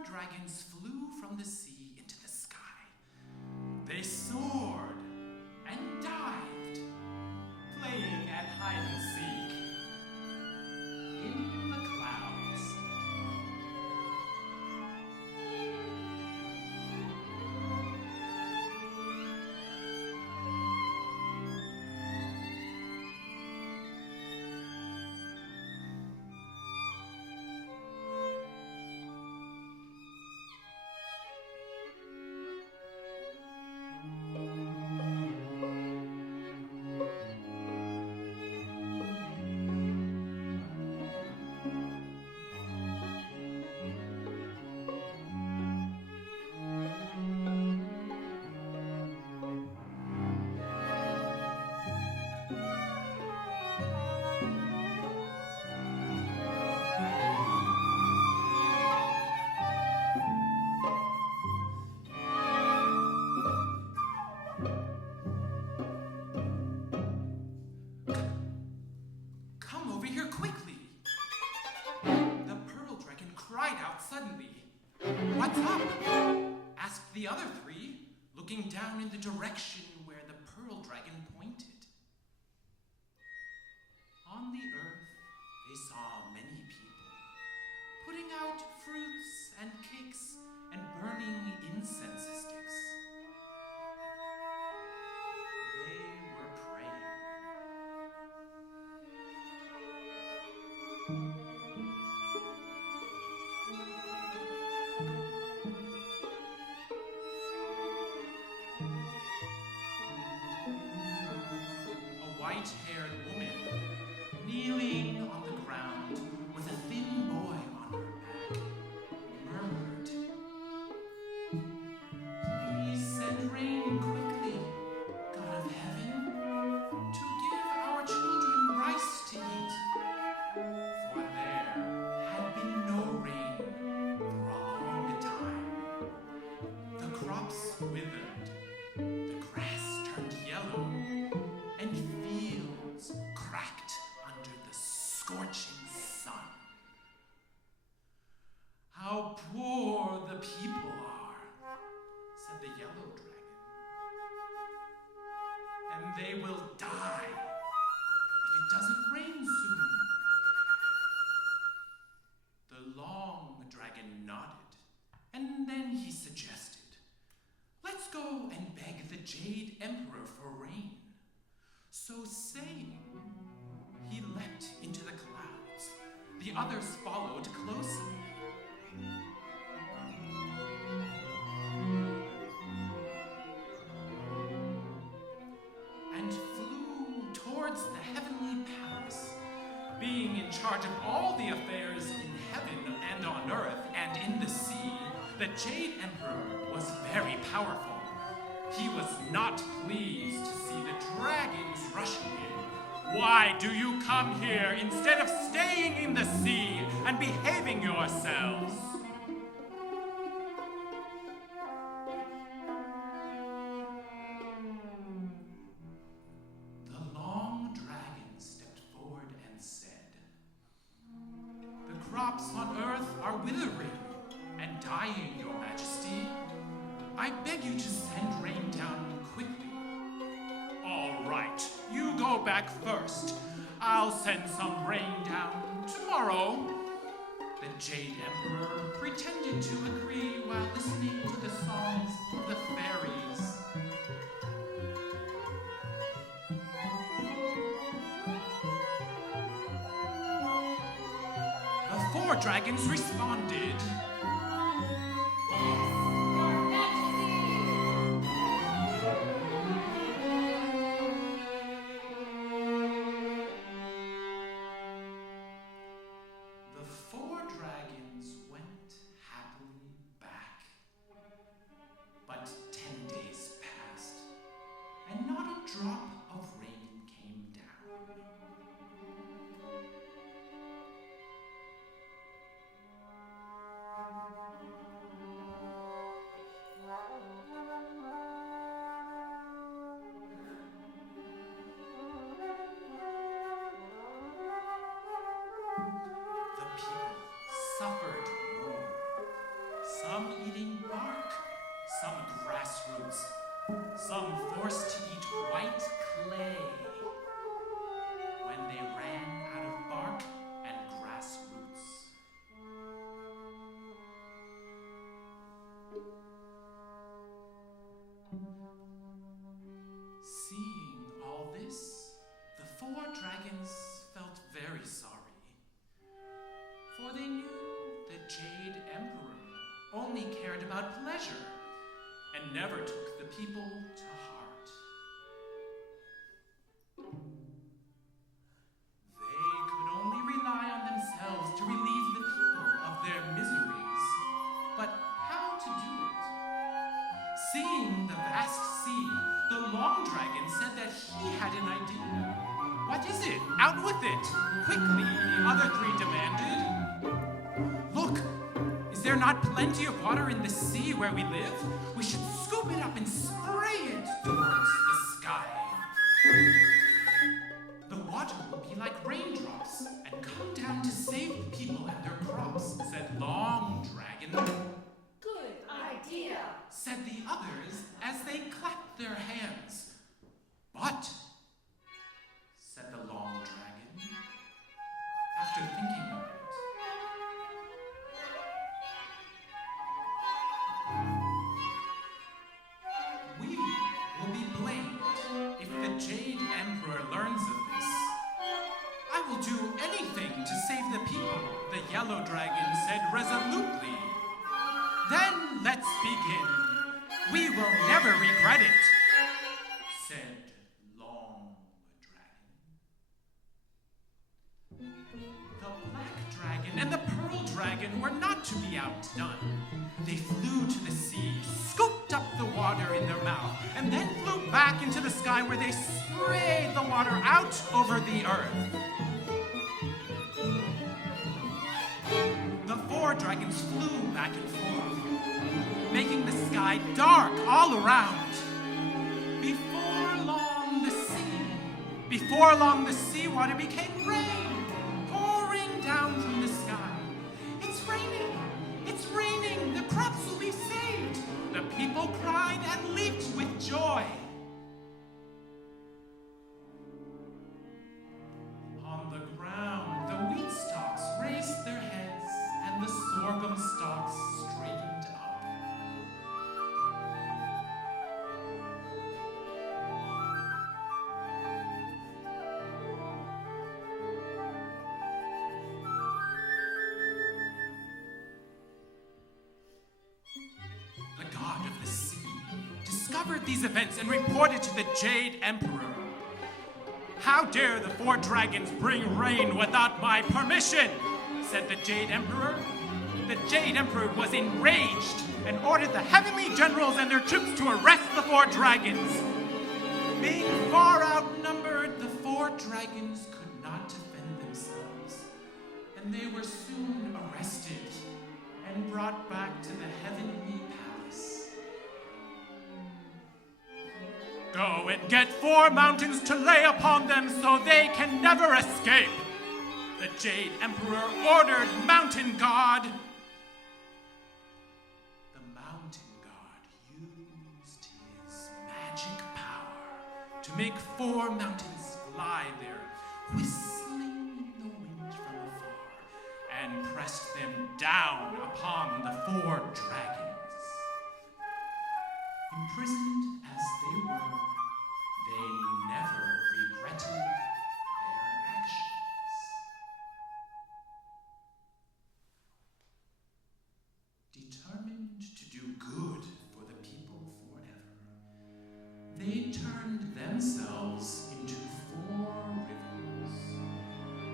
four dragons flew from the sea into the sky. They soared and dived, playing at hide and seek in the clouds. What's up? Asked the other three, looking down in the direction where the pearl dragon pointed. On the earth, they saw many people, putting out fruits and cakes and burning incense sticks. They were praying. White-haired woman, kneeling on the ground with a thin boy on her back, murmured, "Please send rain quickly, God of heaven, to give our children rice to eat." For there had been no rain for a long time. The crops withered, the grass turned yellow, and fields cracked under the scorching sun. "How poor the people are," said the yellow dragon, "and they will die if it doesn't rain soon." The long dragon nodded, and then he suggested, "Let's go and beg the Jade Emperor for rain." So saying, he leapt into the clouds. The others followed closely. And flew towards the heavenly palace. Being in charge of all the affairs in heaven and on earth and in the sea, the Jade Emperor was very powerful. He was not pleased to see the dragons rushing in. "Why do you come here instead of staying in the sea and behaving yourselves?" The long dragon stepped forward and said, "The crops on earth are withering and dying, Your Majesty. I beg you to send rain down quickly." "All right, you go back first. I'll send some rain down tomorrow." The Jade Emperor pretended to agree while listening to the songs of the fairies. The four dragons responded, some grassroots, some forced to eat white clay when they ran out of bark and grass roots. Seeing all this, the 4 dragons felt very sorry, for they knew the Jade Emperor only cared about pleasure and never took the people to heart. They could only rely on themselves to relieve the people of their miseries. But how to do it? Seeing the vast sea, the Long Dragon said that he had an idea. "What is it? Out with it! Quickly," the other 3 demanded. "Look! Is there not plenty of water in the sea where we live? We should scoop it up and spray it towards the sky. The water will be like raindrops and come down to save the people and their crops," said Long Dragon. "Good idea," said the others as they clapped their hands. "But," said the Long Dragon, after thinking of it, "we will be blamed if the Jade Emperor learns of this. I will do anything to save the people," the Yellow Dragon said resolutely. "Then let's begin. We will never regret it," said Long Dragon. The Black Dragon and the Pearl Dragon were not to be outdone. They flew to the sea, scooped up the water in their mouth, and then flew back into the sky where they sprayed the water out over the earth. The 4 dragons flew back and forth, making the sky dark all around. Before long, the seawater became rain, pouring down from the sky. "It's raining! It's raining! The crops will be saved!" The people cried and leaped with joy. On the ground, the wheat stalks raised their heads and the sorghum stalks straightened up. The god of the sea discovered these events and reported to the Jade Emperor. "How dare the 4 dragons bring rain without my permission?" said the Jade Emperor. The Jade Emperor was enraged and ordered the heavenly generals and their troops to arrest the 4 dragons. Being far outnumbered, the 4 dragons could not defend themselves, and they were soon arrested and brought back to the heavenly palace. "Go and get 4 mountains to lay upon them so they can never escape," the Jade Emperor ordered Mountain God. The Mountain God used his magic power to make 4 mountains fly there, whistling in the wind from afar, and pressed them down upon the 4 dragons. Imprisoned as they were, they never regretted their actions. Determined to do good for the people forever, they turned themselves into 4 rivers,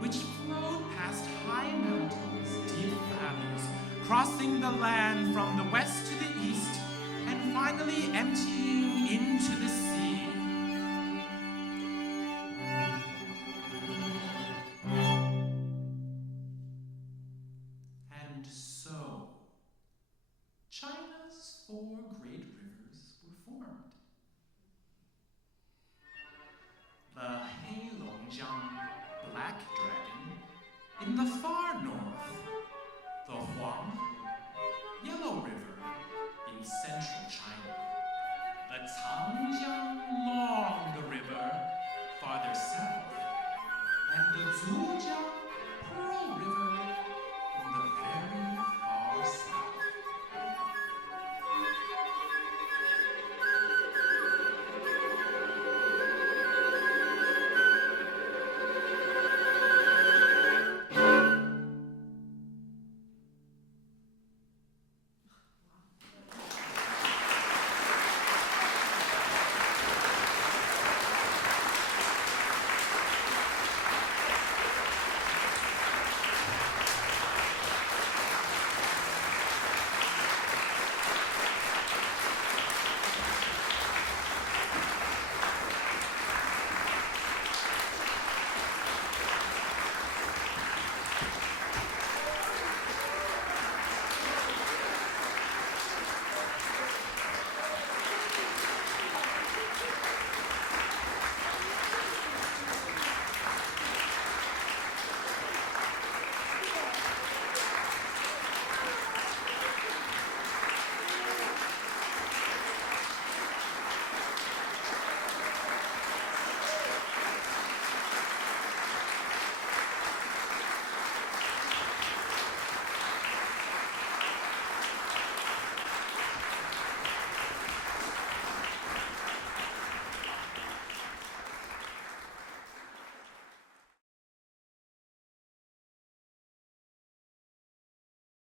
which flowed past high mountains, deep valleys, crossing the land from the west to the east, and finally emptying into the sea. And so, China's 4 great rivers were formed. The Heilongjiang Black Dragon in the far